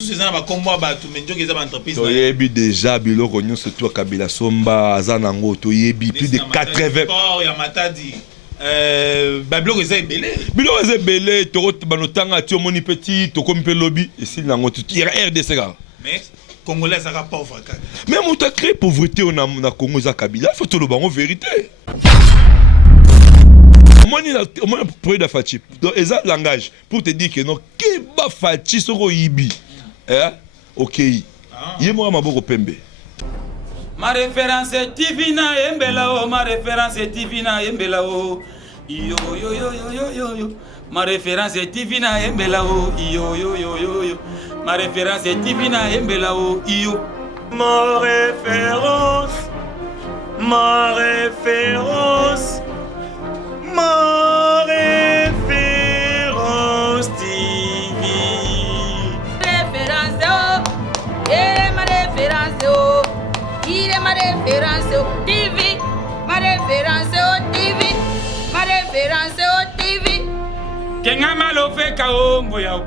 Ces gens va comme moi tu me dis que ça entreprise. Tu yebi déjà biloko nyonso to Kabila Somba azanango to yebi plus de 80. Il y a Matadi. Biloko eza belé. Biloko eza belé to banotanga ti omoni petit to comme pe lobby et si nango tu RDC ga. Mais Congolais ça pauvre kaka. Mais on t'a créé pauvreté na Congo za Kabila, faut te le bango vérité. Moni na pour da Fachi. Donc eza langage pour te dire que non ke ba Fachi soko yibi. Ok. Yemo maboko pembe. Ma référence est Tivina Embelao, ma référence est Tivina Embelao. Yo yo yo yo yo yo yo. Ma référence est Tivina Embelao. Yo yo yo yo yo. Ma référence est Tivina Embelao. Yo. Ma référence. Ma référence. Ma référence TV. Référence oh. Et ma référence oh. Il est ma référence au TV, ma référence au TV, ma référence au TV. Kenga malo fe kao mboya.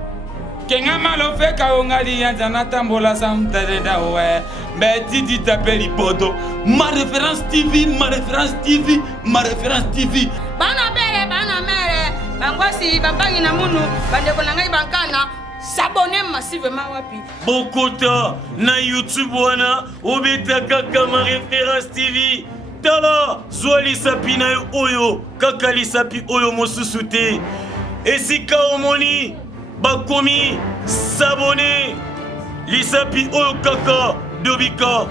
Kenga malo fe kao ngali yanzana tambola samteda we. Mbeti di tapeli poto. Ma référence TV, ma référence TV, ma référence TV. Bana mere, bangwasi babangi na munu, bandeko na ngai bankana. S'abonner massivement wapi. Bokota na YouTube wana obeta kaka ma référence TV. Tala zwali sapi na oyo kaka lisapi oyo mosusu te. Esika omoni bakomi s'abonner lisapi oyo kaka dobika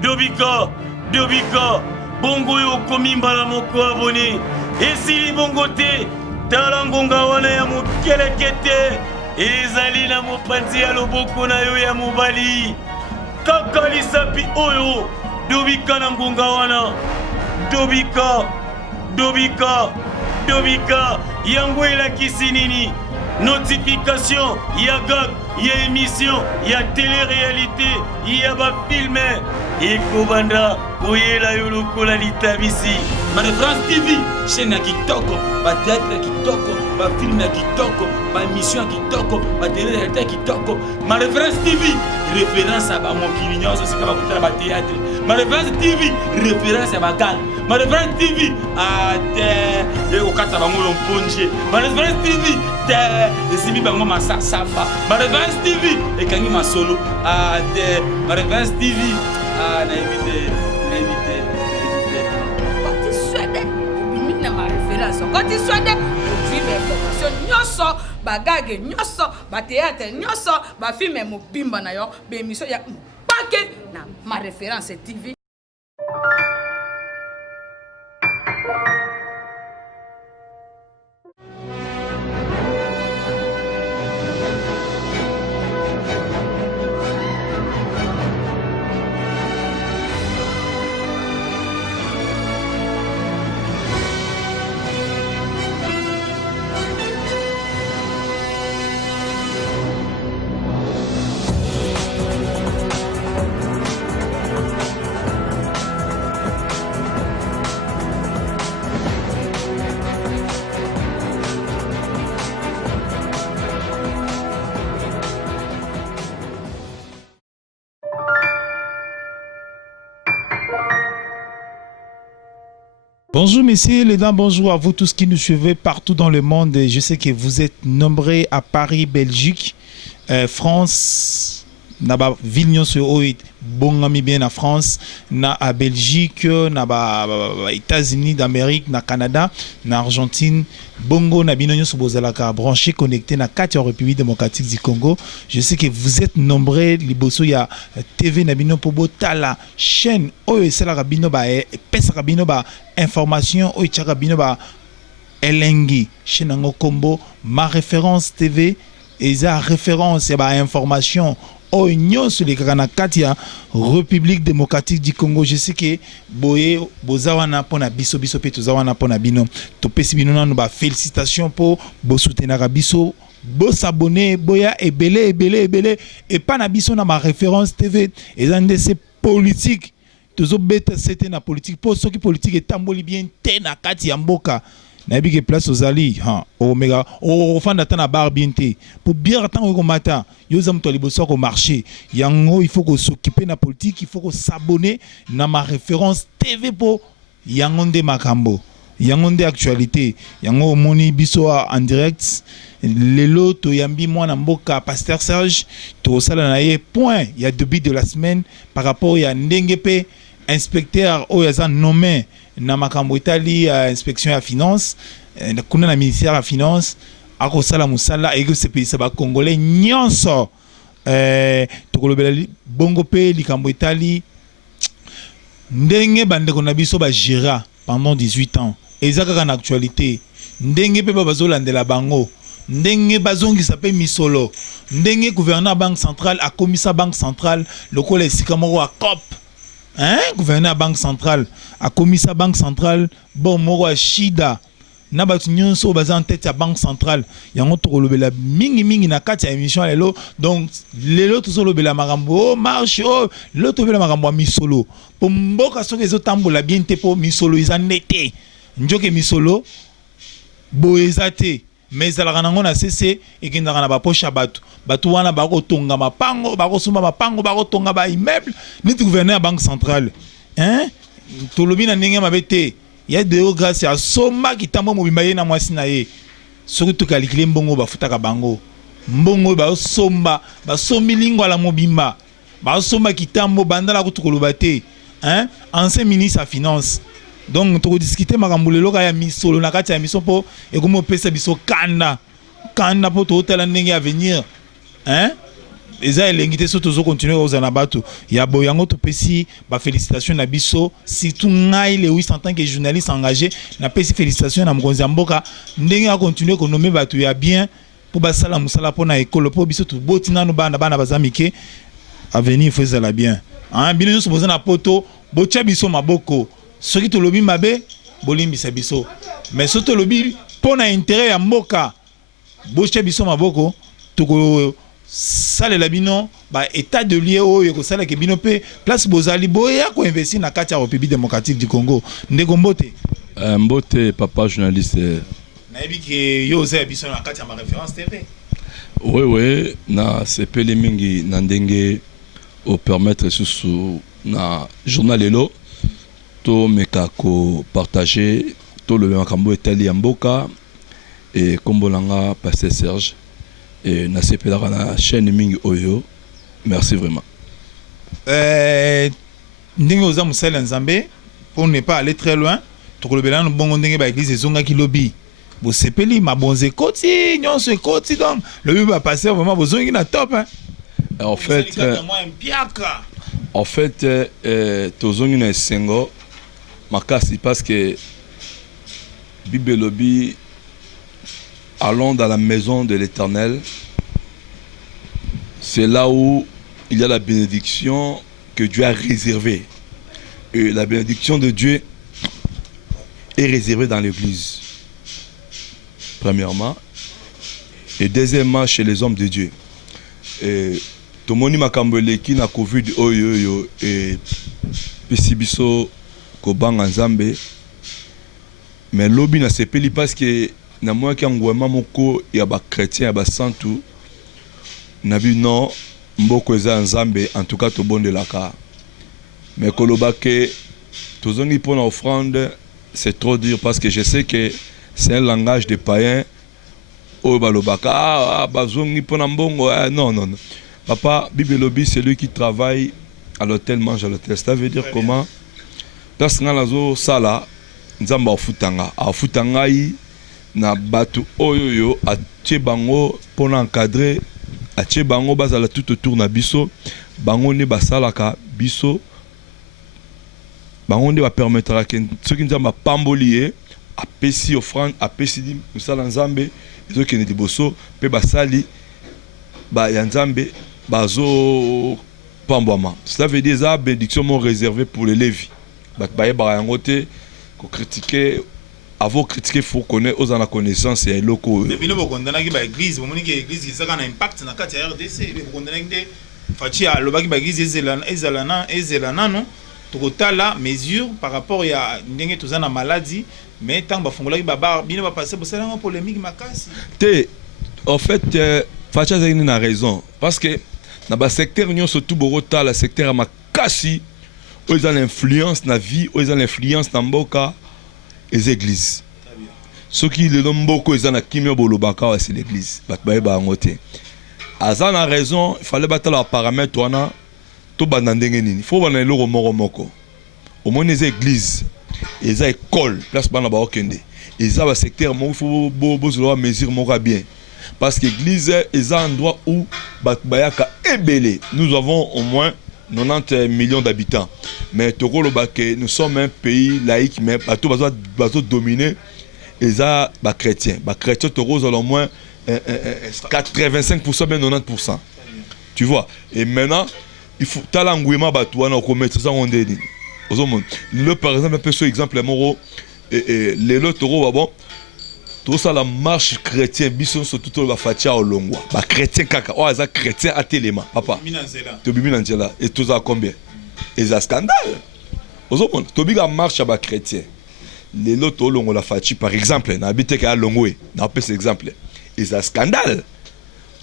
dobika dobika bongo yo komi mbala moko abonné. Esili bongo te tala ngonga wana ya mokelekete. Ezali na mopanzi ya loboko na yo ya mobali. Kaka lisapi oyo dobika na ngonga wana. Dobika dobika dobika yango elakisi nini? Notification ya gag ya émission ya télé-réalité ya ba filme ekobanda koyela yo lokola litabisi. Ma référence TV, chaîne ya kitoko, ba théâtre ya kitoko, ba film ya kitoko, ba émission ya kitoko, ba télé-réalité ya kitoko. Ma référence TV, référence à ba mokili nyonso sika ba kutala ba théâtre. Ma référence TV, référence à ba gang. Ma référence TV, te okata bango lomponje. Ma référence TV, te ezimi bango masasapa. Ma référence TV, ekangi masolo. Te ma référence TV, na éviter. Ma référence. Quand tu sois des informations, nyoso, bagage, nyoso, ba théâtre, nyoso, ba film mo bimba na yo, be émission ya paquet na ma référence TV. Bonjour messieurs, les dames, bonjour à vous tous qui nous suivez partout dans le monde. Je sais que vous êtes nombreux à Paris, Belgique, France, na ba ville sur bongami bien en France, na à Belgique, na ba États-Unis d'Amérique, na Canada, na Argentine, bongo na bino sur bozalaka branché connecté na 4 République démocratique du Congo. Je sais que vous êtes nombreux liboso ya TV na bino po botala chaîne oyo sala bino ba pesa bino ba information oyo tchaka bino ba elengi chaîne ngo kombo ma référence TV eza référence ya ba information oignon sur les Katia République démocratique du Congo. Je sais que boye bozawana pona biso biso pe tozawana pona bino to pesi bino na ba félicitations pour bo soutenir biso bo s'abonner boya ebele et pas na biso na ma référence TV et c'est politique tozo beta c'était na politique pour ceux qui politique etamboli bien te na kati ya mboka nayebi ke place ozali omega ofanda ta na bar bien te pour bien ntango ekomata yo za moto ya liboso akomarche yango il faut s'occuper na politique, il faut s'abonner na ma référence TV po yango nde makambo yango nde actualité yango omoni biso en direct lelo toyambi mwana mboka Pasteur Serge tosala na ye point ya début de la semaine par rapport ya ndenge pe inspecteur oyo aza nommé na makambo etali inspection ya finance kuna na ministère ya finance akosala musala ekosepelisa bakongolais nyonso tokolobela bongo pe likambo etali ndenge bandeko na biso bagera pendant 18 ans eza kaka na actualité ndenge pe bazolandela bango ndenge bazongisa pe misolo ndenge gouverneur banque centrale akomisa banque centrale lokola esika moko a COP gouverneur banque centrale akomisa banque centrale bon moko a shida na batu nyonso baza en tête ya banque centrale yango tokolobela mingi na kati ya émission lelo donc lelo tozolobela makambo marche lelo tobela makambo ya misolo po mboka soki ezotambola bien te po misolo eza ndete njoke misolo boye eza te mais ezalaka nango na sese ekendaka na bapoche ya bato wana bakotonga mapango bakosomba mapango bakotonga baimmeuble neti gouverneur ya banque centrale tolobi na ndenge mabe te ya deo grâce ya somba kitambo mobimba ye na mwasi na ye soki tokalikile mbongo bafutaka bango mbongo basomba basombi lingwala mobimba basomba kitambo bandala kutukoloba te ancien ministre ya finance donc tokodiscuter makambo lelo ka ya misolo na kati ya miso po ekomopesa biso kanda po totala ndenge avenir eza elengi te so tozo continuer kozala na bato ya boyango topesi bafélicitation na biso surtout ngai Lewis en tant que journaliste engagé napesi félicitation na mokonzi ya mboka ndenge akontinue konome bato ya bien po basala mosala mpo na ekolo po biso toboti nano bana baza mike avenir fo ezala bien bino nyonso boza na poto botya biso maboko soki tolobi mabe bolimbisa biso mais so tolobi mpo na intérêt ya mboka botya biso maboko toko salela bino état de lieu oyo ekosalaka bino pe place bozali boya koinvestir na kati ya République démocratique du Congo ndeko mbote mbote papa journaliste nayebi ke yo oza ya biso na kati ya ma référence TV oui na sepeli mingi na ndenge o permettre susu na journal elo to meka ko partager to le makambo etali ya mboka et kombolanga Pasteur Serge et na sepelaka na chaîne mingi oyo merci vraiment ndenge oza mosali ya nzambe pour ne pas aller très loin tokolobela no bongo ndenge ba église ezongaki lobi bosepeli mabonze ekoti nyonso ekoti donc lobi bapasser vraiment bozongi na top en fait tozongi na esengo makasi parce que Bible lobi allons dans la maison de l'Éternel. C'est là où il y a la bénédiction que Dieu a réservée. Et la bénédiction de Dieu est réservée dans l'Église. Premièrement. Et deuxièmement, chez les hommes de Dieu. Et tout le monde m'a cambolé qui n'a Covid et Pesibiso Kobang Nzambe. Mais l'obi n'a sepeli parce que na moi qui engouement moko ya ba chrétien ya ba santu nabi non mboko eza nzambe en tout cas to bon de la car mais koloba ke tozongi pour la offrande c'est trop dur parce que je sais que c'est un langage de païens o balobaka bazongi pour na mbongo non papa bibelobi c'est lui qui travaille à l'hôtel mange à l'hôtel ça veut dire comment parce nga nazo sala nzamba afutanga na batu oyoyo atie bango pour encadrer atie bango bazala tout autour na biso bango ne basalaka biso bango ne ba permettra que ceux qui nzamba pambolier apesi offrande apesi di musala nzambe ezo kene liboso pe basali ba ya nzambe bazo pambwama cela veut dire ça bénédiction mon réservé pour les lévis ba yango te ko critiquer avant critiquer faut connaître aux en la connaissance et locaux depuis nous condamner qui ba église moni que église qui ça a un impact na kati ya RDC mais condamner que fachi a lobaki ba église ezela non tokotala mesure par rapport ya ndenge toza na maladie mais tant bafungolaki babar bino bapase bosalanga polémique makasi te en fait Facha Zaini a raison parce que dans le secteur surtout Bogota le secteur à makasi où ils ont l'influence dans la vie où ils ont l'influence dans mboka les églises ceux qui le donnent beaucoup ils ont la kimio bolobaka c'est l'église batbaye ba ngote Azan a raison il fallait battre les paramètres wana to bandandenge nini faut bana loko moko au moins les églises les écoles place bana ba okende ils ont un secteur mo faut besoin mesure moko bien parce que l'église est un endroit où batbayaka ebele nous avons au moins 90 millions d'habitants mais Togo nous sommes un pays laïque mais bato bazo dominer ils ont ba chrétiens Togo au moins 85% même 90%. Tu vois? Et maintenant, il faut talangouima batouana ko mettre ça en déni. Le par exemple un peu ce exemple moro et les lots bon tout ça la marche chrétien bison surtout la fatia au longwa. Ba chrétien kaka o za chrétien à téléma papa. To bibi nanjela et tout ça combien? Et ça scandale. To biga marche ba chrétien. Les lots au longo la fatia par exemple na habite ka longwe. Na peu cet exemple. Et ça scandale.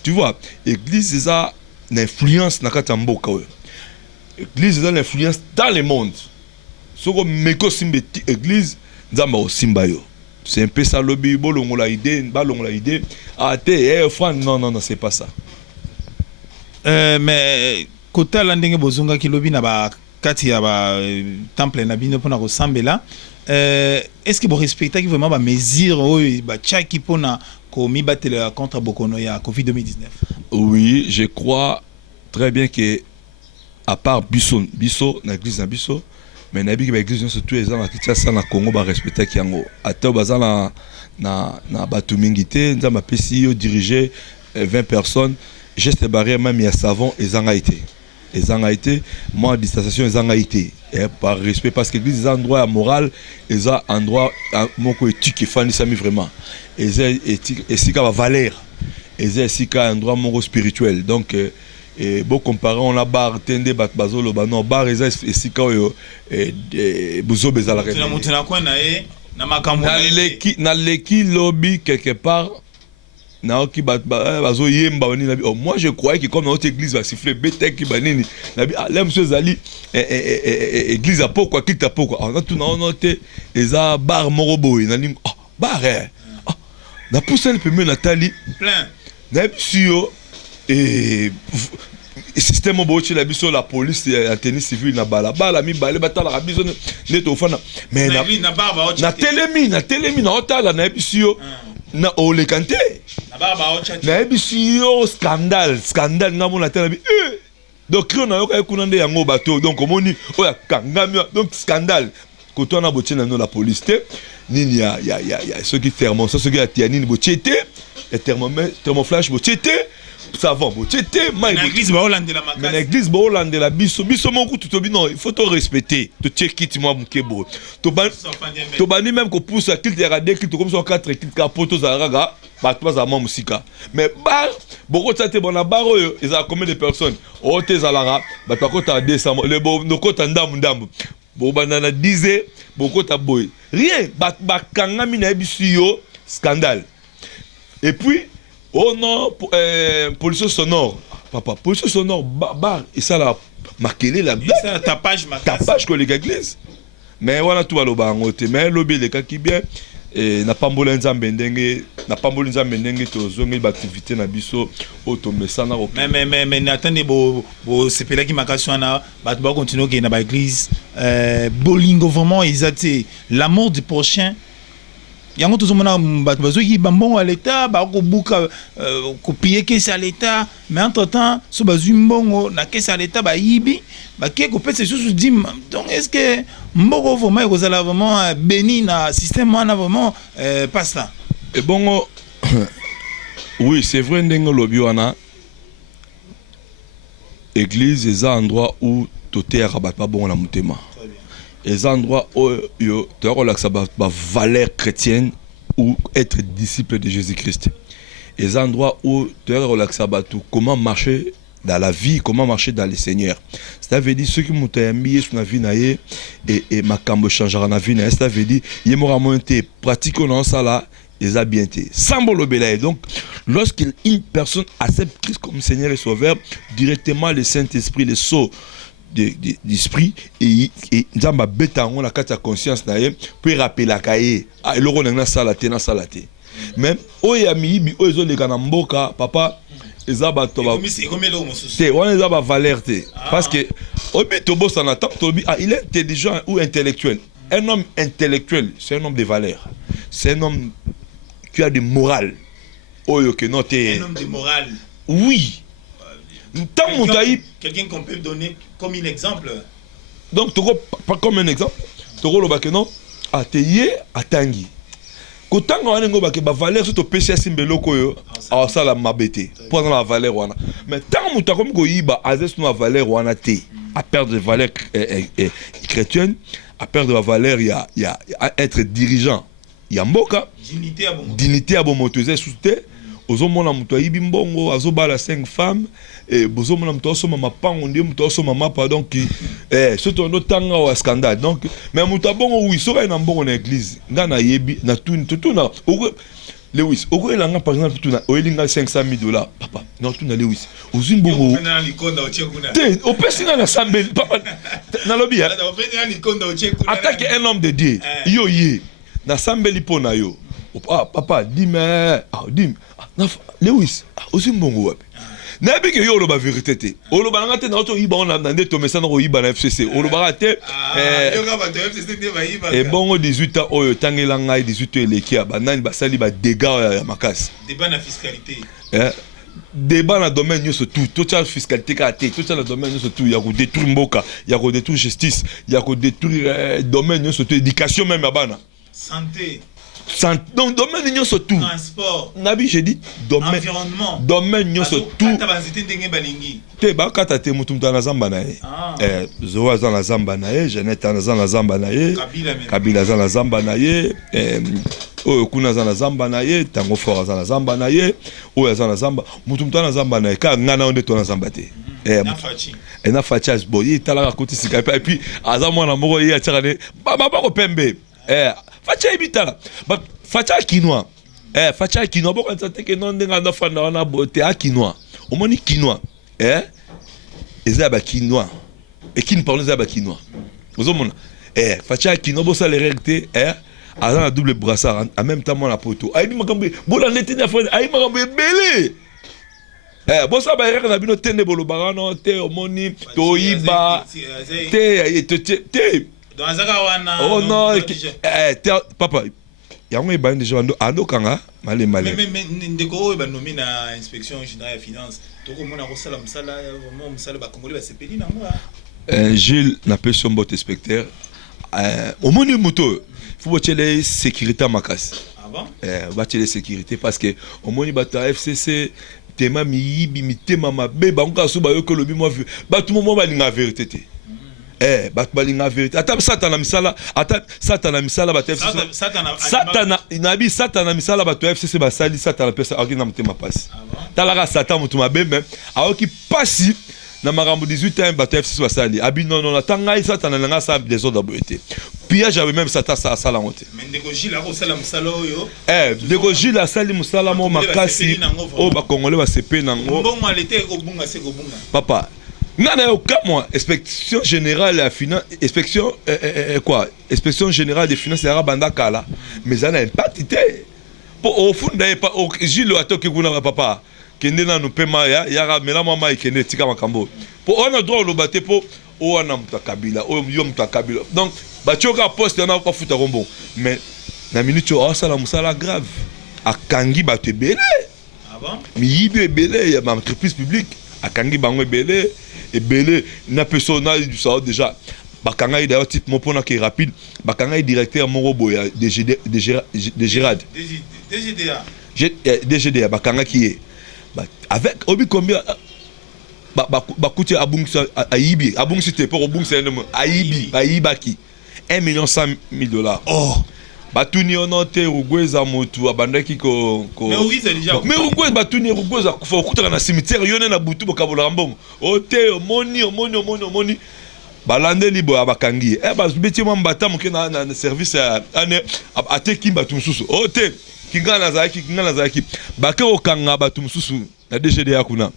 Tu vois, l'église a une influence dans Katamboka. L'église a une influence dans le monde. Ce que meko simbe église nzamba osimbayo. C'est un peu ça lobby bolongo la idée, Ah non, c'est pas ça. Mais kota landenge bozonga ki lobby na ba kati ya ba temple na bino pona ko sambela. Est-ce que vous respectez vraiment les mesures qui commis contre Bokono ya Covid-19? Oui, je crois très bien que à part Bisso na église na Bisso, mais na église surtout les gens qui ça na Congo ba respecter kiango. Ata bazala na batu mingité, nzamba pesi diriger 20 personnes, geste barrière même ya savon et zangaité. Les ont été, moi, distanciation, ils ont été. Par respect, parce que l'église a un droit moral, ils ont un droit éthique, ils font ça vraiment. Ils ont éthique, et c'est une valeur. Ils ont un droit moral spirituel. Donc, bon, comparé, on a barre, tende, bazolo, non, barre, ils ont besoin de la dans l'équipe lobby, quelque part, moi je croyais que comme notre église va siffler bête qui banini là monsieur Zali église à pourquoi quitte à pourquoi on a tout noté les a bar moroboy na lim bar na pousse le premier Nathalie plein na bio et système boche la biso la police en tennis civil na bala mi balé batala la biso neto fana mais na télémi na otala na bio na ole kante na ebisi yo scandale ngamona tena bi donc on a yoka kunande yango bato donc omoni oya kangami donc scandale koto na botina no la police te nini ya ceux qui thermo ceux qui atianini bochete et thermoflash bochete savon bochete l'église ba holandela makasi mais l'église ba holandela biso moko tutobi non il faut te respecter to check it moi mukebo to bani même ko pousse à kilte ya deux kilte comme ça 4 kilte kapoto za raga ba trois ama musika mais bar boko tsate bona bar oyo ils a combien de personnes o te zalara ba pakota 200 le bo nokota ndambu bo banana 10 boko ta boy rien ba kangami na ebisiyo scandale et puis oh non, pollution sonore. Papa, pollution sonore, bar, et ça la marqué la tapage que les gars glissent. Mais voilà tout à l'obangote. Mais l'obé les cas qui bien, n'a pas mbolé nzambendenge, to zongi l'activité na biso, automé ça na mais n'attendez c'est là qui m'a cassé na, bah continuer qui na ba église, bolingo vraiment ils ont l'amour du prochain. Yango tozomona bato bazoki bambongo à l'état bakobuka kopier kesi à l'état mais entre temps so bazwi mbongo na kesi à l'état bayibi bakie kopesa susu dim donc est-ce que mboko vraiment ekozala vraiment béni na système wana vraiment passe là et bongo oui c'est vrai ndenge lobi wana église est un endroit où toterra bato ba bongo na mutema. Les endroits où tu as la valeur chrétienne ou être disciple de Jésus-Christ. Les endroits où tu as la comment marcher dans la vie, comment marcher dans les seigneurs. Ça veut dire ceux qui m'ont mis sur la vie et ma cambo changera la vie. Ça veut dire il m'aura monté pratique dans ça là, ils ont bien été. Sans bolobela. Donc lorsqu'une personne accepte Christ comme Seigneur et Sauveur, directement le Saint-Esprit, le sceau d'esprit et nzamba beta on la carte conscience na ye pour rappeler la cahier ah eloko na salate na salate même oya mibi ozo le kana mboka papa ezaba to ba te on ezaba valeur te parce que obi to bossa na temps to ah il est intelligent ou intellectuel. Un homme intellectuel c'est un homme de valeur, c'est un homme qui a de morale. Oyo que non te un homme de morale, oui. Quelqu'un qu'on peut donner comme un exemple. Donc, pas comme un exemple. Toro lo bakeno ateye atangi. Kotanga wana ngo bake ba valeur sur to PCS mbeloko yo a sala mabete. Pour la valeur wana. Mais tant muta comme ko yiba azes no valeur wana te. À perdre de valeur chrétienne, à perdre de valeur il y a être dirigeant. Il y a mboka dignité à bon motoze soute. Ozomona mutu ayibi mbongo azobala 5 femmes et bozomona mutu osoma mapango ndi mutu osoma mapa donc surtout no tanga wa scandale donc mais mutu bongo oui so na mbongo na église ngana yebi na tout na Lewis oko elanga par exemple tout na oelinga $500,000 papa non tout na Lewis ozimbongo te opesinga na sambeli papa na lobby attaque un homme de Dieu yo ye na sambeli pona yo papa dis-moi Lewis aussi mbongo wapi na bi ke yo lo ba vérité te o lo ba ngate na to yiba on na ndeto mesa na ko yiba na FCC o lo ba te yo ga ba FCC te ba yiba et bongo 18 ans oyo tangela ngai 18 ans eleki ba nani ba sali ba dégâts ya makasi débat na fiscalité débat na domaine yo surtout tout ça fiscalité ka te tout ça na domaine yo surtout ya ko détruire mboka ya ko détruire justice ya ko détruire domaine yo surtout éducation même ya bana santé. Donc domaine ño so tout transport nabi j'ai dit environnement domaine ño so tout te ba kata te mutu mtana zamba na ye zo za na zamba na ye Jeannette na za zamba na ye Kabila za na zamba na ye oyo kuna za na zamba na ye Tango Fort za na zamba na ye oyo za na zamba mutu mtana zamba na ye ka ngana onde to na zamba te na fachi boyi talaka koti sika et puis aza mwana moko ye atira ne ba ko pembe facha ibitala but facha quinoa facha quinoa boko ntsate ke non ndenga na fanda wana bote a quinoa omoni quinoa eza ba quinoa et qui ne parle za ba quinoa ozomona facha quinoa bo ça les règles aza na double brassard en même temps mon la poto ayi makambe bola nete na fa ayi makambe belé bon ça ba règle na bino tende bolo barano te omoni toiba te oh non, papa, il y a un déjà ando kanga malé. Mais ndeko ba nommé na inspection générale des finances. Toko mona ko sala msala vraiment msala ba congolais ba sepeli na moi. Gilles n'a pas son bot inspecteur. Au moni moto, faut botter les sécurité makasi. Ah bon? Botter les sécurité parce que au moni bata FCC tema miyibi mitema mabe ba onka so ba yo ko lobi moi ba tout moment ba linga vérité. Bat balinga vérité ata satana misala ata satana misala ba TFC satana misala ba FCC ba sali satana pesa akina mutema pasi talaka satana mutu mabembe aoki pasi na marambo 18 ans ba FCC ba sali abi non tanga satana nga sa des ordres boité puis j'avais même satana sala ngote mais ndeko Gilles a ko sala musala oyo ndeko Gilles a sali musala mo makasi o ba congolais ba sepe nango bongo alete ko bunga se ko bunga papa nana aucun moi inspection générale à finance inspection quoi inspection générale des finances ya banda kala mais ça n'a impact pour au fond d'ailleurs pas au Gilles atoke kuna papa kende na no pema ya mela mama ikende tika makambo pour on a droit le battre pour o ana mutakabila o yo mutakabila donc bachoka poste na pas futa rombo mais na minute o sala musala grave akangi batebele ah bon mi yibe belé ya entreprise publique akangi bango belé et belé na personnel du ça déjà bakanga d'ailleurs type mon pona qui est rapide bakanga directeur mon robot de Gérard DGDA bakanga qui est avec obi combien bakuti abungsa aibi abungsi te pour abungsa ayibi ayibaki $1,100,000 oh batuni ono te Uruguay za motu abandaki ko mais oui c'est déjà mais Uruguay batuni Uruguay za kufa okutaka na cimetière yone na butu bokabola mbongo o te omoni balandeli bo abakangi beti mwa mbata moke na service ane ateki batu mususu o te kingana zaki bake okanga batu mususu na DGDA kuna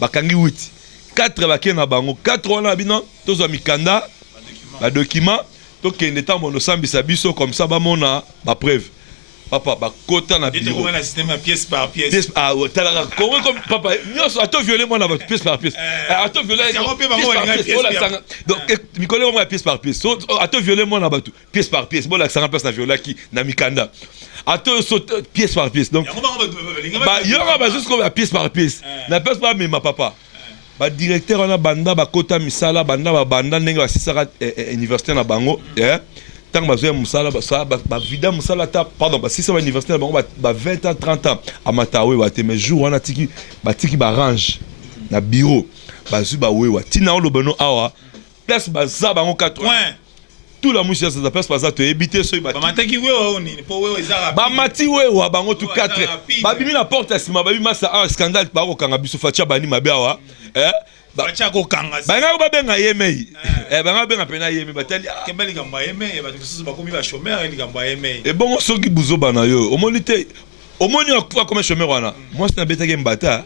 bakangi 8 4 bake na bango 4 wana bino tozwa mikanda ba document to kende tambo no sambisa biso comme ça ba mona ba preuve papa ba kota na bureau comment un système pièce par pièce tala comment comme papa nyoso ato violer moi na pièce par pièce ato violer donc mi connais moi pièce par pièce ato violer moi na batu pièce par pièce bon la 100 pièces na violer qui na mikanda ato pièce par pièce donc ba yora ba juste comme pièce par pièce na pièce pas mais ma papa ba directeur on a banda ba kota misala banda ndenge basisaka université na bango tant bazoya musala ba vida musala ta pardon ba sisa ba université na bango ba 20 ans 30 ans amatawe wate mais jour on a tiki ba range na bureau bazu ba wewa tina on lobano awa place baza bango 4 points tout la mouche ça place baza to éviter so ba mataki wewa ni po wewa ezara ba mati wewa bango tout 4 ba bimi na porte asima ba bima sa un scandale ba ko kanga biso facha bani mabe awa facha ko kanga banga ba benga yemei banga benga pena yemei batali kembali kamba yemei ba tususu ba komi ba chômeur eli kamba yemei et bon soki buzo bana yo omoni te omoni akwa comme chômeur wana moi c'est na betaki mbata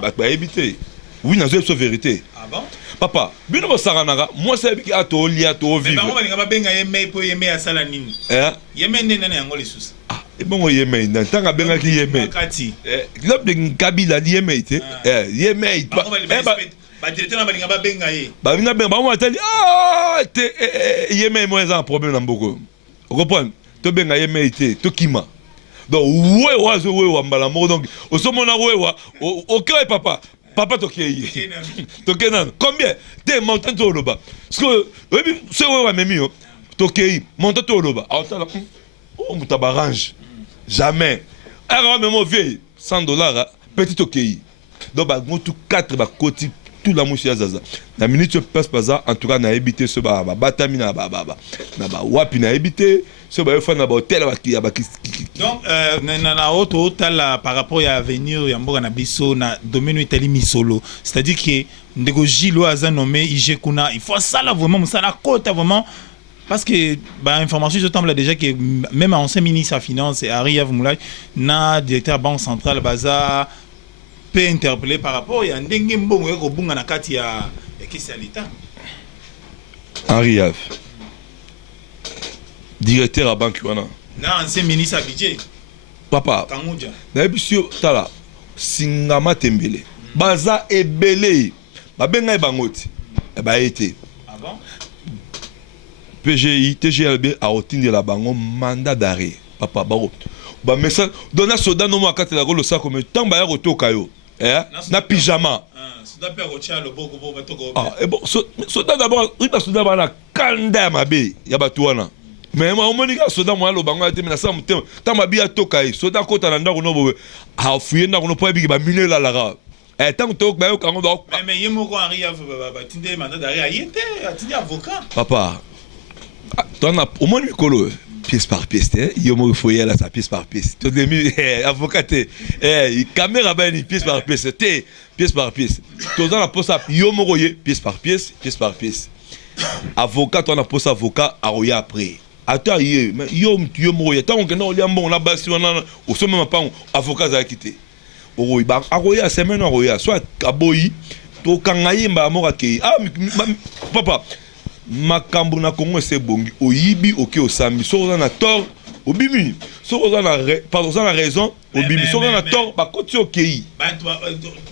ba éviter oui na zo vérité ah bon papa bino bosakanaka moi c'est biki ato lia to vivre mais bango balinga ba benga yemei po yemei asala nini yemei nene na yango lisusu ebongo yemei na tanga benga ki yemei kati club de Kabila yemei te yemei ba directeur na balinga ba benga ye ba binga benga ba mo atali te yemei mo eza un problème na mboko comprendre to benga yemei te to kima donc wewa zo wewa mbala moko donc osomona wewa okay papa tokei tokenan combien te montant to loba parce que ce wewa memio tokei montant to loba autala muta barange jamais alors même au vieux $100 petit tokei donc ba tout 4 ba koti tout la mouche zaza na minute passe pas en tout cas na éviter ce ba batami na ba wapi na éviter ce ba fa na ba hôtel ba donc na auto tala par rapport à venir ya mboka na biso na domaine itali misolo c'est-à-dire que ndeko Gilo aza nommé IG kuna il faut ça là vraiment ça la côte vraiment parce que bah information je tombe là déjà que même ancien ministre à finance Harry Avmoulay na directeur banque centrale baza peut interpeller par rapport à ndenge mbongo ko bunga na kati ya kisi ya l'État. Henri Av directeur à banque wana na ancien ministre à budget papa Kanguja na bisio tala singama tembele baza ebele babenga ebangoti ba été ah bon PGI TGLB a retenu la bango mandat d'arrêt papa baro ba message donna soda no mo akate la golo sa comme tant ba ya kotoka yo na pyjama soda pe rocha le boko bo batoko et bon soda d'abord oui parce que soda ba na kanda mabe ya batu wana mais moi monika soda mo lo bango ate na sa mutem tant mabi ya toka yi soda kota na ndako no bo a fuye ndako no po bi ba mine la la tant que ba yo kango ba mais yemo ko arrive ba tinde mandat d'arrêt ayete atindi avocat papa toi na au moins mikolo pièce par pièce yo mo foyer là ça pièce par pièce to demi avocat caméra ba ni pièce par pièce pièce par pièce to dans la poste yo mo royer pièce par pièce avocat toi na poste avocat a royer après ata yo mo royer tant que non liambon la basi wana au sommet ma pas avocat za quitté o royer ba a royer semaine o royer soit aboyi to kangayemba mo ke papa makambo na Congo c'est bongi oyibi oke osami so na tort obimi so na pardon na raison obimi so na tort ba koti okei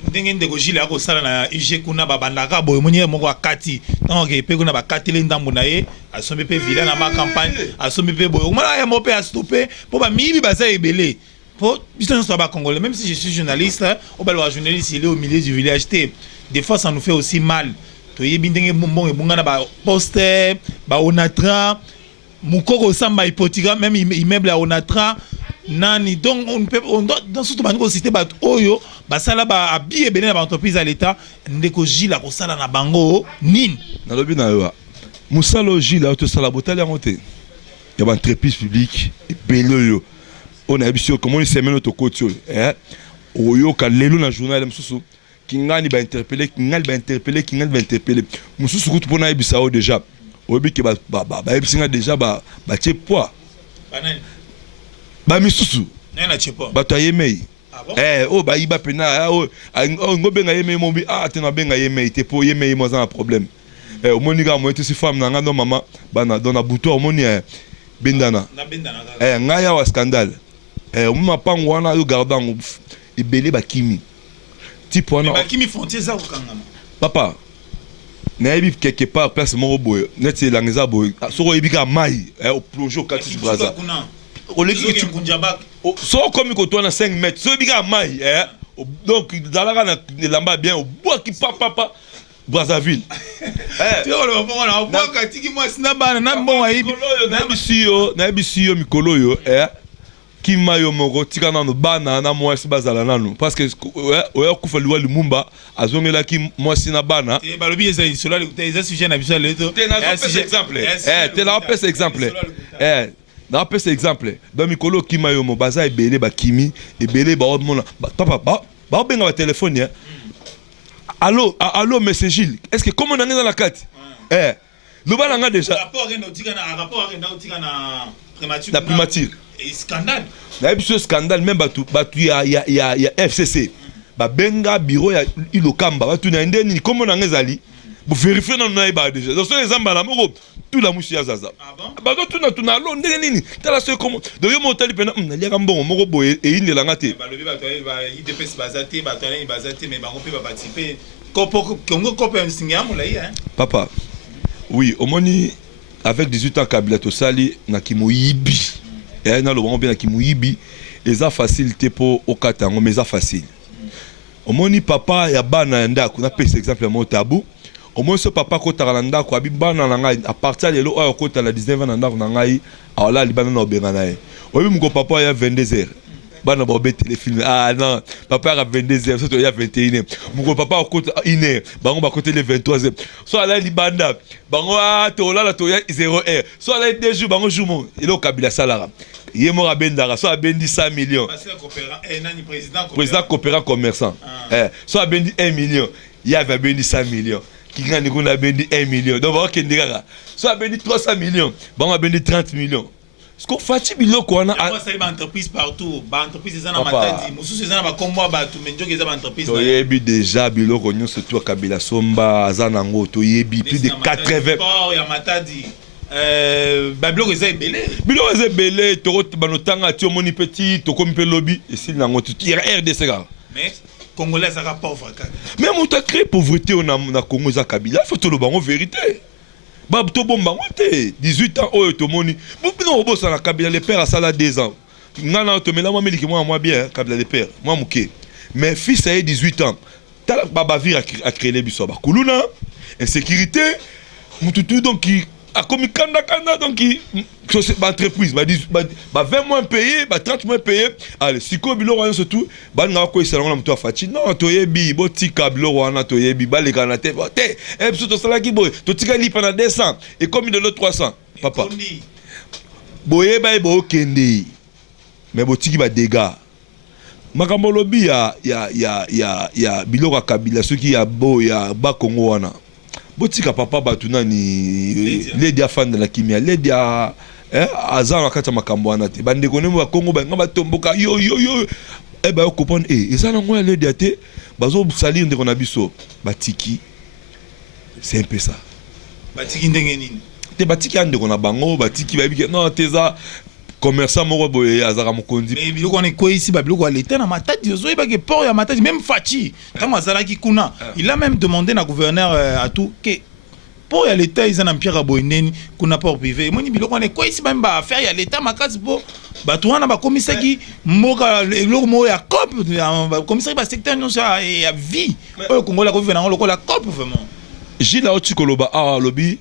ndenge ndeko Gile ako sala na IG kuna babandaka boye moni moko akati donc pe kuna bakatile ndambo na ye asombe pe villa na ma campagne asombe pe boye mona ya mope a stopper po ba mibi baza ebele po biso so ba congolais même si je suis journaliste au bal journaliste il est au milieu du village des fois ça nous fait aussi mal toyebi ndenge mbongo ebungana ba poster ba Onatra mukoko samba hypothèque même immeuble à Onatra nani donc on peut dans surtout bango cité ba oyo basala ba abi ebele na ba entreprise à l'état ndeko Gile ko sala na bango nini na lobi na yo musalo Gile to sala botali yango te y a une entreprise publique et bello on a vu comment ils semaine auto côté oyo ka lelo na journal mususu kingani ba interpeller kingali mususu kutu pona ebisa o déjà obi ke ba ebisinga déjà ba tie poids ba misusu nena chepo ba to yemei bon? ba iba pena ngobenga yemei mobi tena benga yemei te po yemei mo za un problème omoni ga mo etisi femme na nga no mama bana dona buto omoni bendana ngaya wa scandale omuma pango wana yo gardango ebele bakimi type wana bakimi fontier za kokangama papa nayebi quelque part place moko boye neti elangeza boye soko oyebika mai oplonge okati su braza oleki so okomi kotoa na 5 mètres so oyebika mai donc zalaka na elamba bien obwaki papapa Brazzaville nayebisi yo mikolo oyo kima yo moko tika nano bana na mwasi bazala nano parce que oya kufa liwa lumumba azongelaki mwasi na bana balobi eza sujet na biso leto na pesa exemple donc mikolo kima yo mo baza ebele bakimi ebele baomona papa baobenga ba téléphone allô monsieur Gilles est-ce que comment on est dans la carte le balanga déjà rapport na primature scandale na ebiso scandale même batu ya FCC ba benga bureau ya ilokamba batu na ndeni comment on ezali bu vérifier na na ba déjà donc les zambala moko tout la mushi ya zaza ba to tuna allo ndenge nini tala so comment donc yo motali pena na liaka mbongo moko boye e indela ngate balobi ba IDPS bazate ba tolani bazate mais bango pe ba participer kopo kongo kopo nsinga mulai papa oui omoni avec 18 ans Kabila to sali na kimoyibi na lo bango bien na kimoyibi eza facilité pour okata ngo mais eza facile omoni papa ya bana ndako na pesa exemple mo tabou au moins ce papa ko tala ndako abibana na ngai à partir de lo ko tala 19 ans na ndako na ngai ala libana na obenga nae obi mko papa ya 22h bana ba obé téléfilm non papa ya 22h so to ya 21h mko papa ko 1h bango ba côté les 23h so ala libanda bango to la to ya 0h so ala 2 jours bango jour ilo Kabila salara yemo abendara so abendi 100 millions président coopérant commerçant so abendi 1 million il y avait abendi 100 millions qui gagne qu'on a bendi 1 million donc on va kendira so abendi 300 millions bon abendi 30 millions ce qu'on fait biloko on a ça ba entreprise partout ba entreprise ezana matadi mususu ezana ba kombo ba tu menjoke ezana entreprise to yebi déjà biloko nyonso to Kabila somba azana ngo to yebi plus de 80 ya matadi biloko eza ebele to banotanga ti omoni petit to komi pe lobby et nango tu RDC mais Congolais ça pauvre kaka. Mais on t'a créé pauvreté na Congo za Kabila, faut te le bango vérité. Ba to bomba ngote 18 ans oyo to moni. Bino obosa na Kabila le père a sala 2 ans. Ngana to mela moi meliki moi bien Kabila le père, moi muké. Mais fils a 18 ans. Tala baba vir a créé les biso ba kuluna insécurité mututu donc qui a commis kanda donc ba entreprise ba 20 mois payé ba 30 mois payé allez siko bilo wana surtout ba nga ko isala na mtu afati non to yebi botika bilo wana to yebi ba le kana te biso to sala ki boy to tika li pendant 200 et comme de l'autre 300 papa boye ba bo kende mais botiki ba dégâts makambo lobi ya bilo Kabila soki ya bo ya ba Congo wana botika papa batuna ni lady afanda la kimia lady azana kata makambo wana te bande konemo ba Congo ba ngaba tomboka yo ba comprendre ezana ngoya lady ate bazo salir ndeko na biso batiki c'est un peu ça batiki ndenge nini te batiki ande kona bango batiki ba biki non teza commerçant moko boye azaka mokonzi mais biloko on ko ici ba biloko l'état na matadi ozo ba ke port ya matadi même Fachi tant azala ki kuna il a même demandé na gouverneur à tout que pour ya l'état ils en empire boyeneni kuna port privé moni biloko on ko ici même ba affaire ya l'état makasi po bato wana ba komisaki moka eloko mo ya cop ba komisaki ba secteur non ça ya vie au Congo la ko vivre na lokola cop vraiment Gila Otikoloba lobby.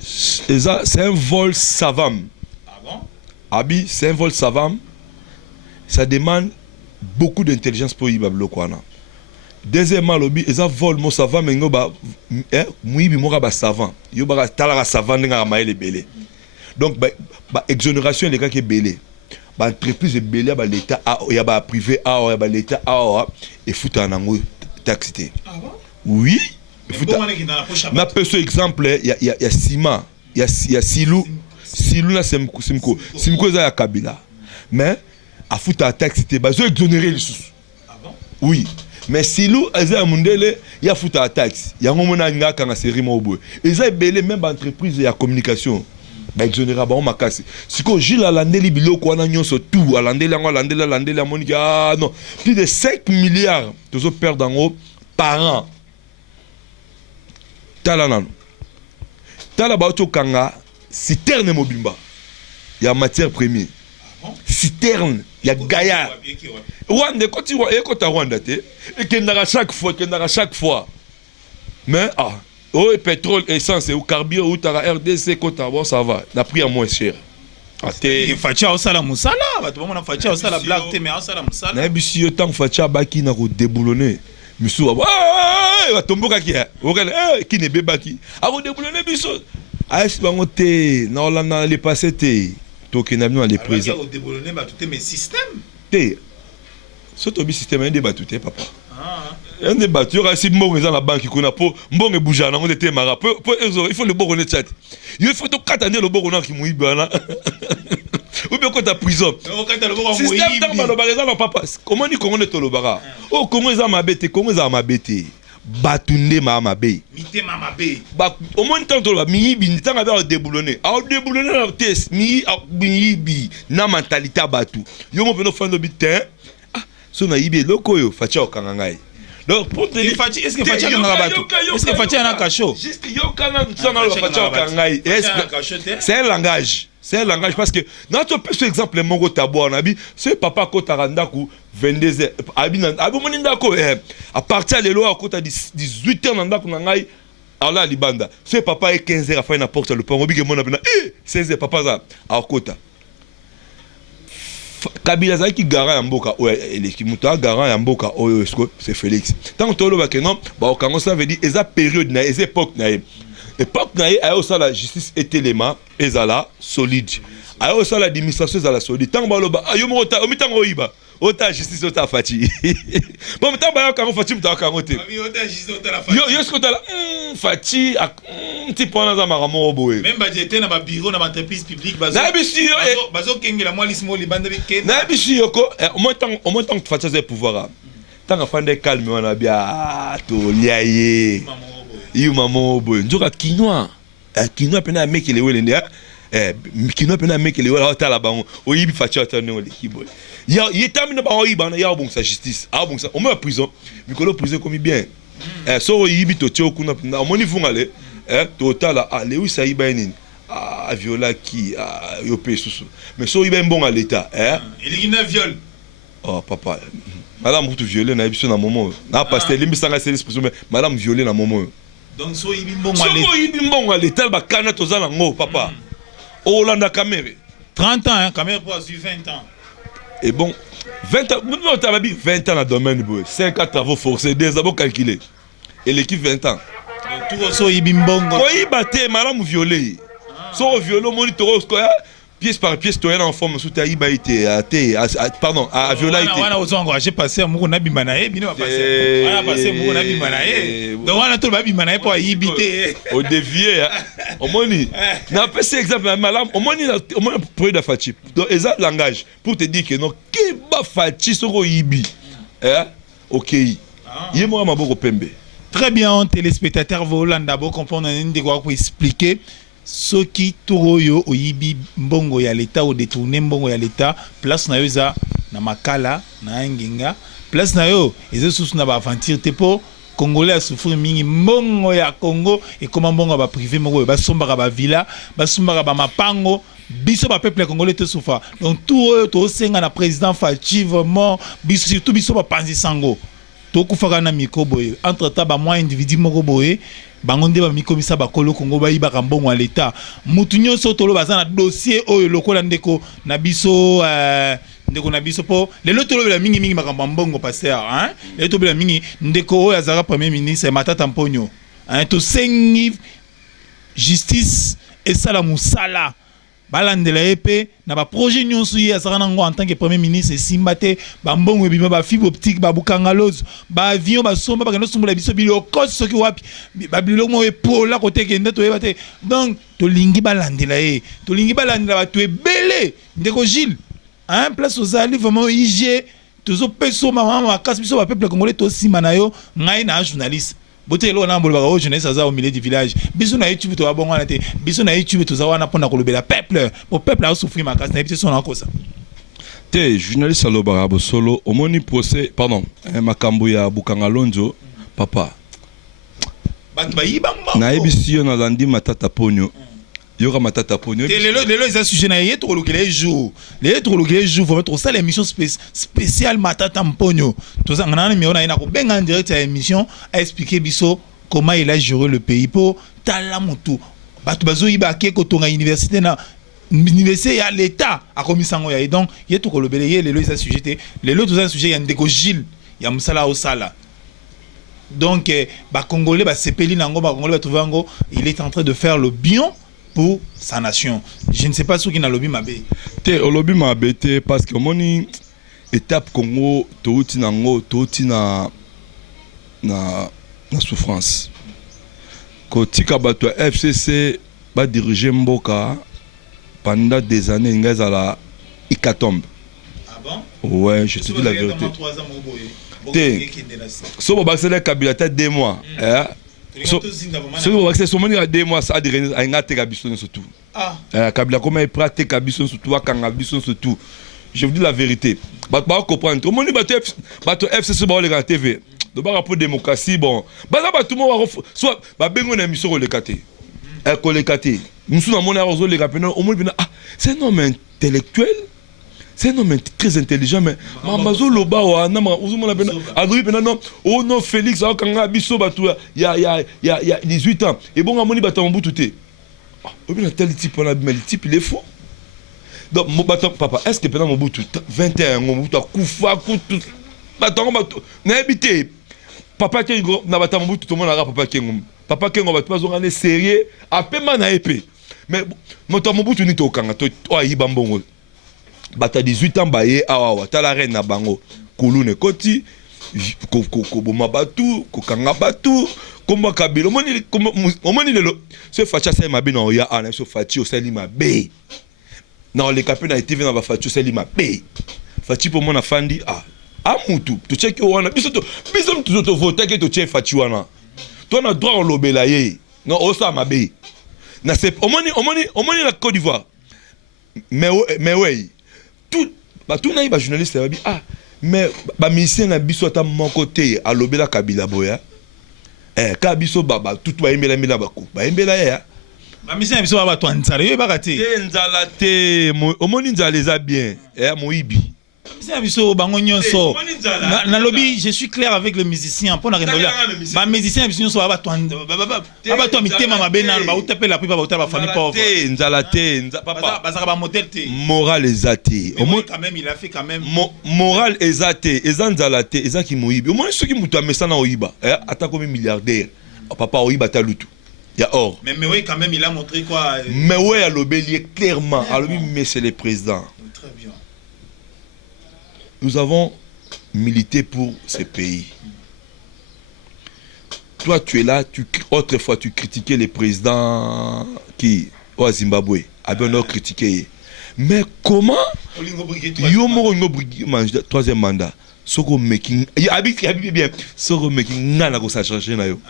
C'est un vol savant. Ah bon? Abi, c'est un vol savant. Ça demande beaucoup d'intelligence pour y bablo kwana. deuxièmement lobby eza vol mo savant mengo ba muibi moka ba savant yo ba tala savant nga maele belé donc ba exonération les gars qui belé ba entreprise belé ba l'état ya ba privé ya ba l'état et fouta nango taxité. Ah bon? Oui. Na peso exemple ya ciment ya Silou na Simco za ya Kabila mais a fouta taxité ba zo exonérer les sous. Ah bon? Oui. Mais Silou eza mundele ya fouta taxe yango mona nga kanga série mobo eza belé même entreprise ya communication ba exonérer ba makasi siko Gilles alandeli biloko wana nyonso tout alandeli amoni non plus de 5 milliards tozo perdre en haut par an tala ba to kanga citerne mobimba ya matière première citerne ya Gaïa Rwanda quand tu vois Rwanda te et chaque fois mais pétrole essence ou carburant ou tara RDC quand bon ça va na prix à moins cher ate facha osala musala bato bamona facha osala black te mais osala musala na bisi yo tant facha baki na ko déboulonner misu va tomboka qui ne bebaki a ko déboulonner biso AS bango te na olanda les passé te to ke na les présents a déboulonner ba tout mais système te soto bi système un débat tout papa un débat tu auras si mbongo dans la banque kuna po mbongo bouja na ngote te mara po il faut le bon honnête chat il faut to katane le bon qui mouibi bana ou bien quand ta prison système dans le baraza non papa comment ni Congo ne to le bara oh Congo za mabete batunde mama be mité mama be ba au moins tant to mi bi ni tanga ba déboulonner na test mi bi na mentalité batu yo mo peno fando bitin so na ibe loko yo facha okanga ngai donc pour te dire est-ce que facha na batu est-ce que facha na cacho juste yo kana sana facha okanga ngai c'est un langage parce que dans ton petit exemple mongo tabo na bi c'est papa ko taranda ku 22h abina abomoni ndako à partir de loi ko ta 18h na ndako na ngai ala libanda c'est papa et 15h afin na porte le pont obige mona bina 16h papa za akota Kabila zaki gara ya mboka eleki muta gara ya mboka oyo c'est Félix tant tolo ba que non ba okango ça veut dire eza période na eza époque na ayo ça la justice et élément ezala solide ayo ça la administration ezala solide tant ba loba ayo mo ta omitango iba ota justice ota fati bon tant ba okango fati muta okango te ota justice ota la fati yo ce que ta la fati ti pona za maramo boye même ba jete na ba bureau na entreprise publique bazo kengela moi lismo libanda bi na bishi yoko au moins tant que fati za pouvoir tant afande calme wana bia to liaye iyo maman boy njoka kinwa pena meki le wele ndia kinwa pena meki le wele ta la bango oyibi facha ta no le kiboy ya yetamina ba oyiba na ya bon sa justice bon ça on met en prison mikolo prison comme bien so oyibi to tio kuna na moni fungale total le wi sa yiba nini viola qui yo pe susu mais so yiba mbonga l'état il y a viol oh papa madame vous violer na biso na moment na pasteur limbisanga c'est l'expression mais madame violer na moment donc so yibi mbongo à l'état ba kana tozala ngo papa Hollande caméra 30 ans caméra pour 20 ans et bon 20 ans nous t'as 20 ans dans domaine boy 5 ans travaux forcés des abo calculé et l'équipe 20 ans tout so yibi mbongo ko yibate madame violer so violer moniteur pièce par pièce toi en forme sous ta ibaité pardon à violité wana ozongo j'ai passé muko na bimanaye bino passé wana passé muko na bimanaye donc wana to ba bimanaye pour yibité au dévier au moni na passé exemple madame au moni pour de fati donc exact langage pour te dire que non qui ba fati soko yibi OK yemo maboko pembe très bien téléspectateurs Hollande d'abord comprendre ndé quoi pour expliquer soki toroyo oyibi mbongo ya l'état ou détourner mbongo ya l'état place na yo za na makala na nginga place na yo ezo susu na ba aventure te po congolais a souffrir mingi mbongo ya Congo et comment mbongo ba privé mbongo ba sombaka ba villa ba sombaka ba mapango biso ba peuple congolais te souffra donc tout to senga na président Fachi vraiment biso surtout biso ba panzi sango to kufaka na mikoboye entre temps ba moi individu moko boye bango nde bamikomisa bakolo Congo bayibaka mbongo ya l'état mutu nyonso tolo baza na dossier oyo lokola ndeko na biso ndeko na biso po lelo tolobela mingi makambo mbongo pasteur hein lelo tolobela mingi ndeko oyo azaka premier ministre Matata Mponyo hein to sengi justice esala musala balandela epe na ba projet nyonso ye azaka nango en tant que premier ministre esimba te bambongo ebima ba fibre optique ba bukangalozo ba avion ba somba ba kendo sumula biso biloko soki wapi ba biloko mo epola kote kende to yeba te donc tolingi balandela ye tolingi balandela bato ebele ndeko Gilles hein place ozali vraiment IG tozo peso mama makasi biso ba peuple congolais to sima na yo ngai na journaliste bote lo na mbolo ba jeunesse aza au milieu du village biso na YouTube to abongwana te biso na YouTube to zawana pona kolobela peuple pour peuple a souffrir makasi na biso na kosa te journaliste alobaka bosolo omoni procès pardon makambo ya Bukangalonzo papa bato bayiba mbango nayebisi yo nalandi Matata Mponyo yoka Matata Mponyo lelo eza sujet na ye tokolokela jour le tokolokela jour vraiment tosala émission spéciale Matata Mponyo tozanga na numéro na ye na kobenga en direct ya émission a expliquer biso comment il a géré le pays po tala motu bato bazoyiba ke kotonga université na université ya l'état akomisango ya donc ye tokolobela ye lelo eza sujet te lelo tozala sujet ya ndeko Gilles ya musala osala donc ba congolais ba sepeli nango ba congolais ba trouver ngo il est en train de faire le bien pour sa nation. Je ne sais pas ce qui n'a lobby mabé. Te lobby mabé te parce que moni étape Congo touti nango touti na souffrance. Kotika bato FCC ba diriger mboka pendant des années ngeza la ikatombe. Ah bon? Ouais, je te dis la vérité. Te so ba c'est la Kabila tête 2 mois. Ce que c'est mon 2 mois ça a dire ainga te Kabila surtout. Ah. Kabila comment il prate Kabila surtout à Kangabison surtout. Je vous dis la vérité. Ba comprendre. Tout le monde bato FCC ba le TV. De ba rapport démocratie bon. Ba tout le monde soit ba bengo na émission le katé. Ko le katé. Nous sommes mon arroso le kapena au moins ah, c'est un homme intellectuel. C'est un homme très intelligent, mais Mamazo Loba ou Anama, non, oh non, Félix, il y a 18 ans. Et bon, Amoni Batambo tout est. Tel type, on a mais le type, il est faux. Donc, mon bâton, papa, est-ce que pendant mon bout, 21, mon bout, Koufa, Koutou, Baton, n'habitez. Papa Kengo, n'a pas mon bout, tout le monde a Papa Kengo. Papa Kengo va pas en sérieux, à peine à épée. Mais mon bout, tu n'es pas au Kanga, toi, Ibambongo. Bata 18 ans baye awa tala reine na bango kulune koti ko boma batu ko kanga batu komba kabilo omoni lelo se facha sa mabe na ya ana so fachi osali mabe na le kapena na TV na ba fachi osali mabe fachi po mona fandi mutu to check wana biso to voter ke to check fachi wana to na droit lobela ye no osa mabe na se omoni la Côte d'Ivoire mais ouais tout naïba journaliste mais ba ministère na biso ata mon côté à lobela Kabila boya kabiso baba tout ba embela ba embela ya ba ministère biso baba to nzala yo ba kati nzala te omoni nzala eza bien moibi ministère biso bango nyonso na lobby je suis clair avec les musiciens pour na rendola ba musiciens biso nyonso baba to mitema mabena ba utapela puis ba utapa famille pauvre nzala te papa bazaka ba modèle te moral ezate omoni quand même il a fait quand même moral ezate ezanzala te ezaki moibi omoni soki mutu amesana oyiba ata comme milliardaire papa oyiba ta lutu ya or mais oui quand même il a montré quoi mais ouais à l'obélier clairement à lui mais c'est le président très bien. Nous avons milité pour ce pays. Toi, tu es là, autrefois, tu critiquais les présidents qui, au Zimbabwe, avaient critiqué. Mais comment troisième mandat. Soko making, bien. Soko making, n'a pas cherché na yo.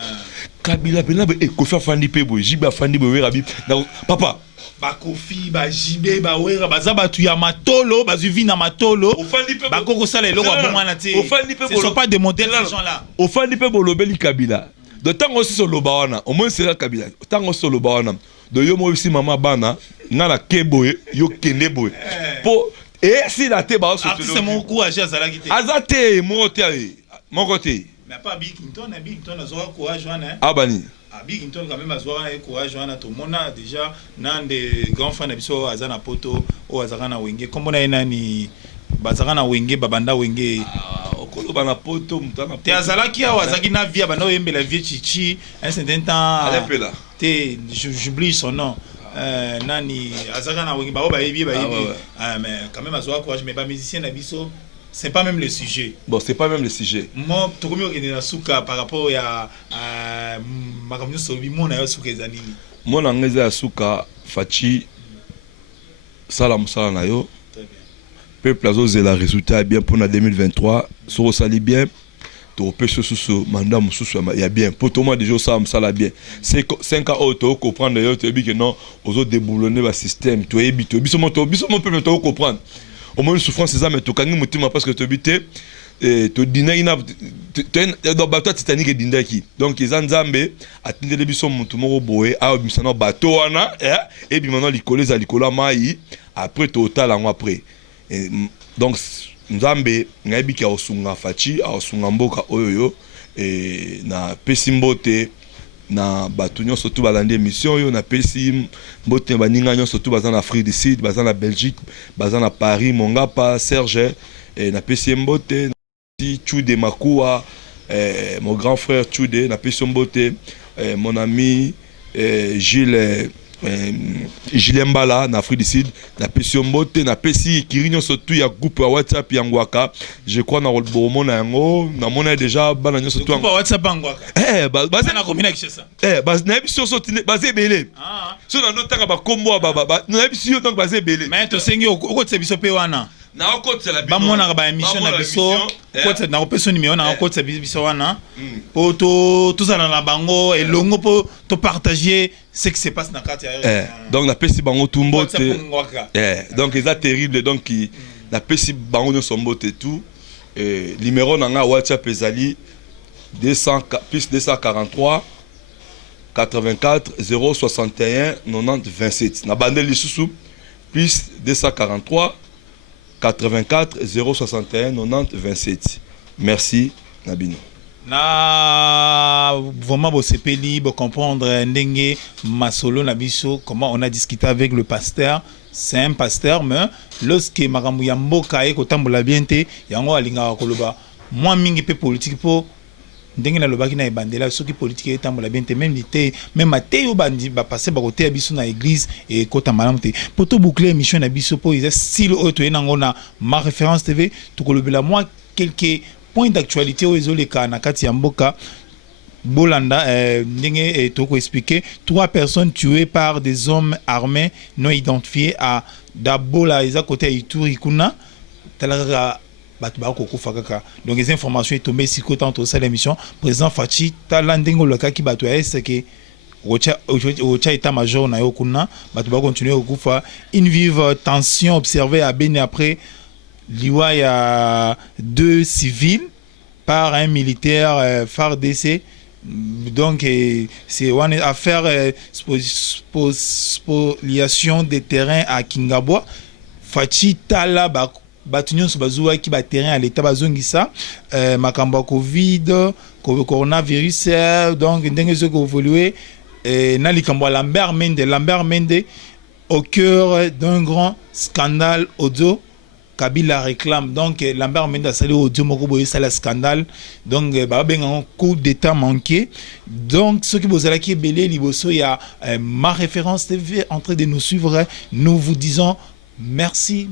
Kabila Benab et Kofi Fandi Pebo, Jiba Fandi Bowe Rabi. Papa. Ba Kofi, ba Jibe, ba Wera, ba Zabatu ya Matolo, ba Zuvi na Matolo. Ba Koko Sale, le roi Bomana te. Ce ne sont pas des modèles ces gens-là. Au Fandi Pebo Lobeli Kabila. De temps aussi sur le Bawana, au moins c'est la Kabila. Tant aussi sur le Bawana. De yo mo aussi mama bana, na Keboe, yo Keneboe. Pour et si la te ba sur c'est mon courage Azala qui te. Azate mon côté. Mais pas Big Clinton a zora courage wana. Abani. Big Clinton quand même a zora courage wana to mona déjà nan des grands fans biso azana poto o azana wenge comme na ina ni bazaka na wenge babanda wenge okoloba na poto mutana te azalaki awa azalaki na vie banda oyembela vie chichi un certain temps alepela te j'oublie son nom nani azalaka na wenge bao bayebi mais quand même azwa courage mais ba musicien na biso c'est pas même le sujet. Bon, c'est pas même le sujet. Moi, tout comme on na suka par rapport à makamyo sobi mon na suka ezanini. Mon angeza ya suka fachi sala musala na yo. Très bien. Peuple azozela résultat bien pour na 2023, so sali bien. To pêche sous mandat mususu ya bien. Pour tout moi déjà ça musala bien. C'est 5 ans auto comprendre yo te bi que non, ozo déboulonner ba système, to ebi to biso mon peuple to comprendre. Au moins souffrance c'est ça mais to kangi mutima parce que to bité et to dina ina dans bateau Titanic et dindaki donc les nzambe atindele biso mutu moko boye a bisana bateau wana et bi maintenant likolo za likolo mai après total en après donc nzambe ngabi ki osunga fachi osunga mboka oyoyo et na pesimbote na bato nyonso tu balandi émission yo na pesi mbote baninga nyonso tu baza na Afrique du Sud baza na Belgique baza na Paris Mongapa Serge et na pesi mbote si Chude Makua mon grand frère Chude na pesi mbote mon ami Gilles Mbala na Afrique du Sud na pesi mbote na pesi kirinyo surtout ya groupe ya WhatsApp ya ngwaka je crois na Bolbomo na yango na mona déjà bana nyo surtout groupe WhatsApp ngwaka base na combien avec ça base na biso sotine base belé so na notaka ba kombo ba na biso donc base belé mais to sengi okotse biso pe wana na okotse la ba mona ba émission na biso okotse na opeso numéro na okotse biso wana po to zala na bango elongo po to partager ce qui se passe dans quartier donc la pesi bango tumbote donc c'est terrible donc la pesi bango no sombote tout numéro na nga WhatsApp ezali 200 plus 243 84 061 90 27 na bande lisusu plus 243 84 061 90 27 merci Nabino. Na vraiment bo sepeli bo comprendre ndenge masolo na biso comment on a discuté avec le pasteur c'est un pasteur mais lorsque makambo ya mboka e kotambola bien te yango alinga koloba moi mingi pe politique po ndenge na lobaki na ebandela soki politique etambola bien te même lité même até yo bandi ba passer ba côté biso na église et kota malam te poto boucler émission na biso po ils style auto enango na ma référence TV to kolobela moi quelques point d'actualité aux ezoleka na kati ya mboka bolanda ndenge toko expliquer 3 personnes tuées par des hommes armés non identifiés à Dabola eza côté Ituri kuna talaka batu ba kokufa kaka donc les informations est tombé si côté entre ça l'émission président Fachi talandingo loka ki batu est que ocha état major na yo kuna batu ba continuer kokufa une vive tension observée à Bénin après l'IWA y a 2 civils par un militaire FARDC. Donc, c'est une affaire spoliation des terrains à Kingabwa. Fachi Tala Batunyon Sobazoua qui bat terrain à l'état Bazongisa. Makamba Covid, coronavirus, donc, n'engagez que vous voulez. Nalikamba Lambert Mende, au cœur d'un grand scandale audio. Kabila réclame donc Lambert Mende a salé audio moko boye sala scandale donc ba benga coup d'état manqué donc ce qui vous allez qui belé liboso ya ma référence TV en train de nous suivre nous vous disons merci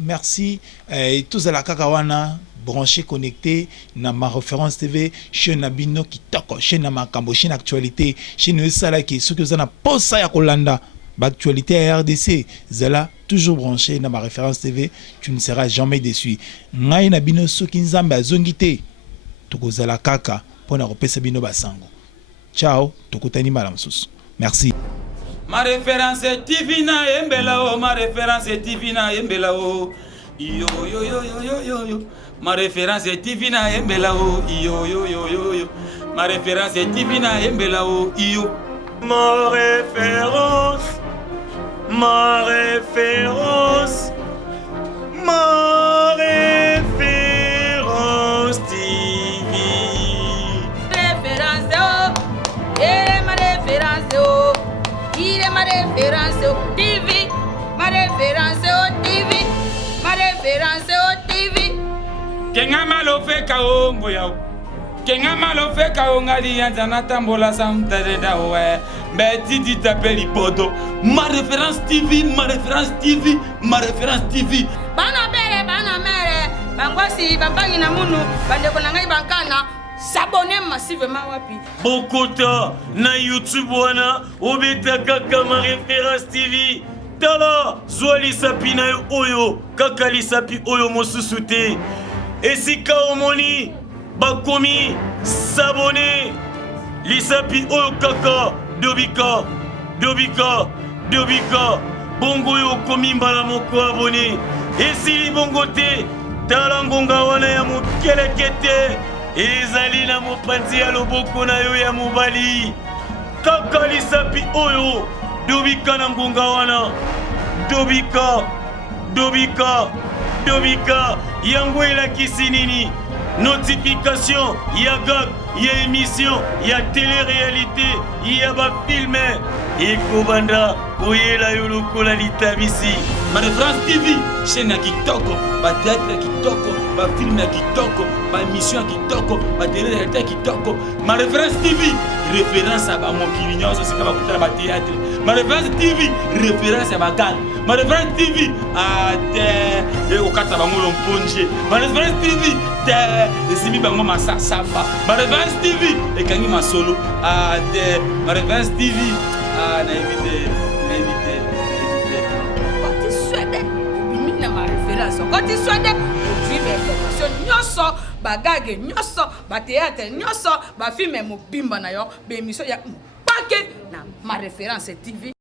et tous à la kakawana branché connecté na ma référence TV chez Nabino Kitoko chez na makambo chez actualité chez nous sala qui ce que vous na posa ya kolanda l'actualité à RDC, Zala toujours branché dans ma référence TV, tu ne seras jamais déçu. Ngai na bino soki nzambe azongite, toko zala kaka pona kopesa bino basango. Ciao, tokutani malamsusu. Merci. Ma référence est Tivina Embelao, ma référence est Tivina Embelao. Yo yo yo yo yo yo yo. Ma référence est Tivina Embelao. Yo yo yo yo yo. Ma référence est Tivina Embelao. Yo. Ma référence, ma référence, ma référence TV. Référence oh, il est ma référence oh, il est ma référence oh TV, ma référence oh TV, ma référence oh TV. kenga malofe kaongo yao kenga malofe kaongali yanzana tambola samtadeda ouais mbeti ditapeli poto ma référence TV bana mere bangwasi babangi na munu bandeko na ngai bankana s'abonner massivement wapi bokota na YouTube wana obeta kaka ma référence TV tala zwa lisapi na yo oyo kaka lisapi oyo mosusu te esika omoni bakomi s'abonner lisapi oyo kaka dobika bongo yo komi mbala moko abone esili bongo te tala ngonga wana ya mokeleke te ezali na mopanzi ya loboko na yo ya mobali kaka lisapi oyo dobika na ngonga wana dobika yango elakisi nini notification ya gag ya émission ya télé-réalité ya bafilme ekobanda koyela yo lokola litabisi Ma référence TV, chaîne ya kitoko, ba théâtre ya kitoko, ba film ya kitoko, ba émission ya kitoko, ba télé-réalité ya kitoko. Ma référence TV, référence à ba mokili nyonso sika ba kutala ba théâtre. Ma référence TV, référence à ba gag. Ma référence TV, te okata bango lomponje. Ma référence TV, te esimi bango masasamba. Ma référence TV, ekangi masolo. Te ma référence TV, na invité. Quand tu sois des produits d'information, nyoso, bagage, nyoso, ba théâtre, nyoso, ba film, mo bimba na yo, be émission ya paquet na ma référence TV.